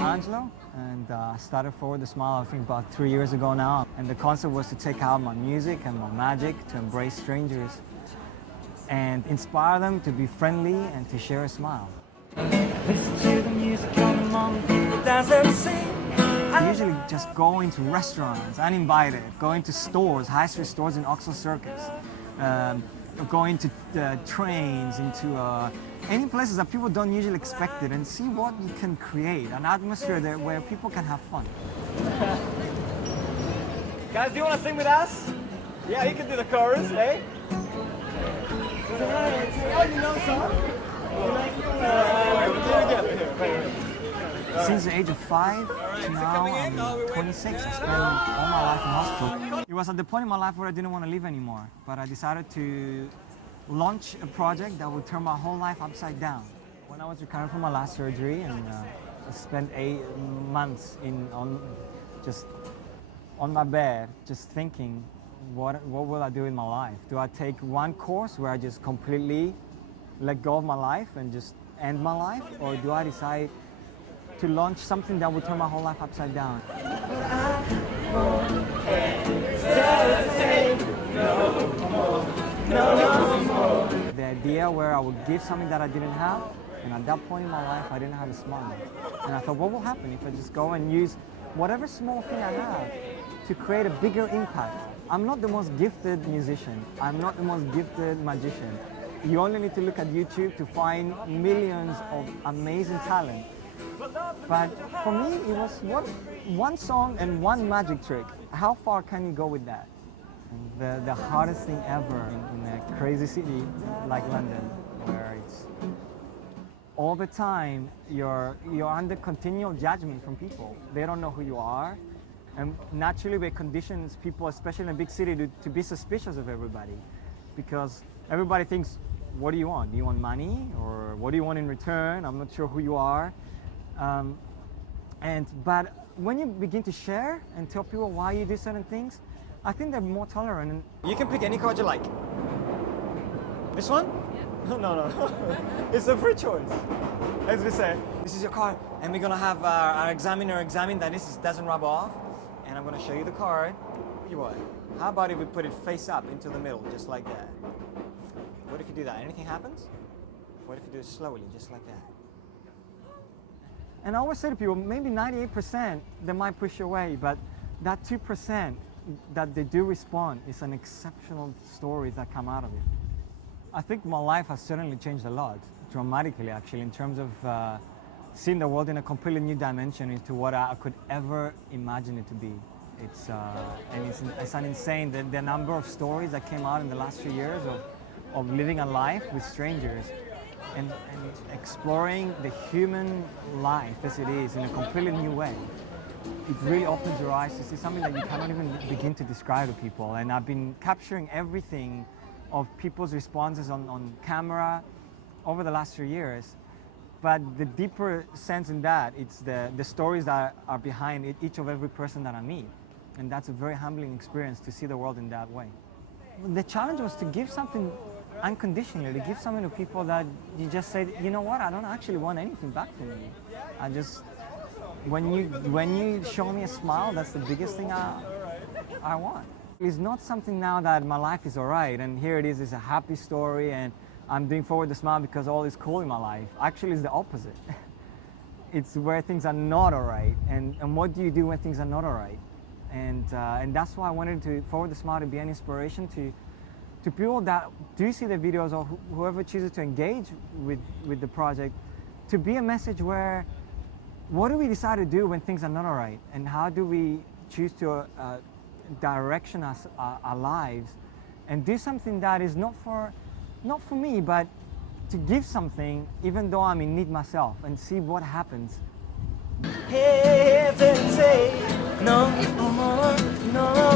Angelo, and I started Forward the Smile I think about 3 years ago now. And the concept was to take out my music and my magic to embrace strangers and inspire them to be friendly and to share a smile. Listen to the music coming along, people dance and sing. I usually just go into restaurants, uninvited, going to stores, high street stores in Oxford Circus, going to trains, into any places that people don't usually expect it, and see what you can create, an atmosphere there where people can have fun. Guys, do you want to sing with us? Yeah, you can do the chorus, eh? Oh, you know song? Since the age of 5 to now I'm 26, I spent all my life in hospital. It was at the point in my life where I didn't want to live anymore, but I decided to launch a project that would turn my whole life upside down. When I was recovering from my last surgery, and I spent 8 months just on my bed, just thinking, what will I do in my life? Do I take one course where I just completely let go of my life and just end my life, or do I decide to launch something that will turn my whole life upside down? The idea where I would give something that I didn't have, and at that point in my life I didn't have a smile. And I thought, what will happen if I just go and use whatever small thing I have to create a bigger impact? I'm not the most gifted musician. I'm not the most gifted magician. You only need to look at YouTube to find millions of amazing talent. But for me, it was one song and one magic trick. How far can you go with that? The hardest thing ever in a crazy city like London, where it's all the time you're under continual judgment from people. They don't know who you are, and naturally we conditions people, especially in a big city, to be suspicious of everybody, because everybody thinks, what do you want? Do you want money, or what do you want in return? I'm not sure who you are. But when you begin to share and tell people why you do certain things, I think they're more tolerant. And You can pick any card you like. This one? Yeah. No. It's a free choice. As we say, this is your card, and we're gonna have our examiner examine that this doesn't rub off, and I'm gonna show you the card. You what? How about if we put it face up into the middle, just like that? What if you do that? Anything happens? What if you do it slowly, just like that? And I always say to people, maybe 98% they might push you away, but that 2% that they do respond is an exceptional stories that come out of it. I think my life has certainly changed a lot, dramatically actually, in terms of seeing the world in a completely new dimension into what I could ever imagine it to be. It's an insane, the number of stories that came out in the last few years of living a life with strangers and exploring the human life as it is in a completely new way. It really opens your eyes to see something that you cannot even begin to describe to people. And I've been capturing everything of people's responses on camera over the last few years. But the deeper sense in that, it's the stories that are behind each of every person that I meet. And that's a very humbling experience to see the world in that way. The challenge was to give something unconditionally, to give something to people that you just say, you know what, I don't actually want anything back from you. I just, when you show me a smile, that's the biggest thing I want. It's not something now that my life is all right, and here it is, it's a happy story, and I'm doing Forward the Smile because all is cool in my life. Actually, it's the opposite. It's where things are not all right, and what do you do when things are not all right? And that's why I wanted to Forward the Smile to be an inspiration to people that do see the videos, or whoever chooses to engage with the project, to be a message where, what do we decide to do when things are not all right? And how do we choose to direction our lives and do something that is not for me, but to give something even though I'm in need myself, and see what happens. Hesitate no more, no